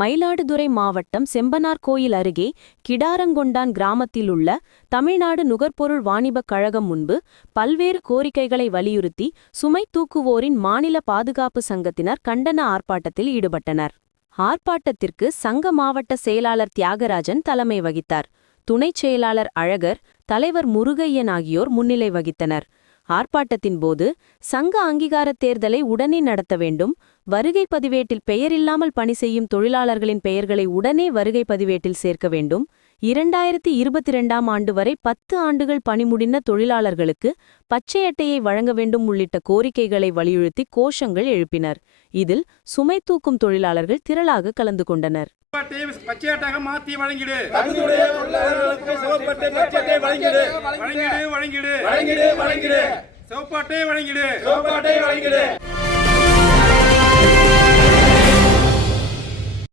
மயிலாடுதுறை மாவட்டம் செம்பனார்கோயில் அருகே கிடாரங்கொண்டான் கிராமத்தில் உள்ள தமிழ்நாடு நுகர்பொருள் வாணிபக் கழகம் முன்பு பல்வேறு கோரிக்கைகளை வலியுறுத்தி சுமை தூக்குவோரின் மாநில பாதுகாப்பு சங்கத்தினர் கண்டன ஆர்ப்பாட்டத்தில் ஈடுபட்டனர். ஆர்ப்பாட்டத்திற்கு சங்க மாவட்ட செயலாளர் தியாகராஜன் தலைமை வகித்தார். துணைச் செயலாளர் அழகர், தலைவர் முருகையன் ஆகியோர் முன்னிலை வகித்தனர். ஆர்ப்பாட்டத்தின் போது சங்க அங்கீகாரத் தேர்தலை உடனே நடத்த வேண்டும், வருகை பதிவேட்டில் பெயரில்லாமல் பணி செய்யும் தொழிலாளர்களின் பெயர்களை உடனே வருகை பதிவேட்டில் சேர்க்க வேண்டும், 2022ஆம் ஆண்டு வரை 10 ஆண்டுகள் பணி முடிந்த தொழிலாளர்களுக்கு பச்சை அட்டையை வழங்க வேண்டும் உள்ளிட்ட கோரிக்கைகளை வலியுறுத்தி கோஷங்கள் எழுப்பினர். இதில் சுமை தூக்கும் தொழிலாளர்கள் திரளாக கலந்து கொண்டனர். சிவப்பாட்டை வழங்கிடு.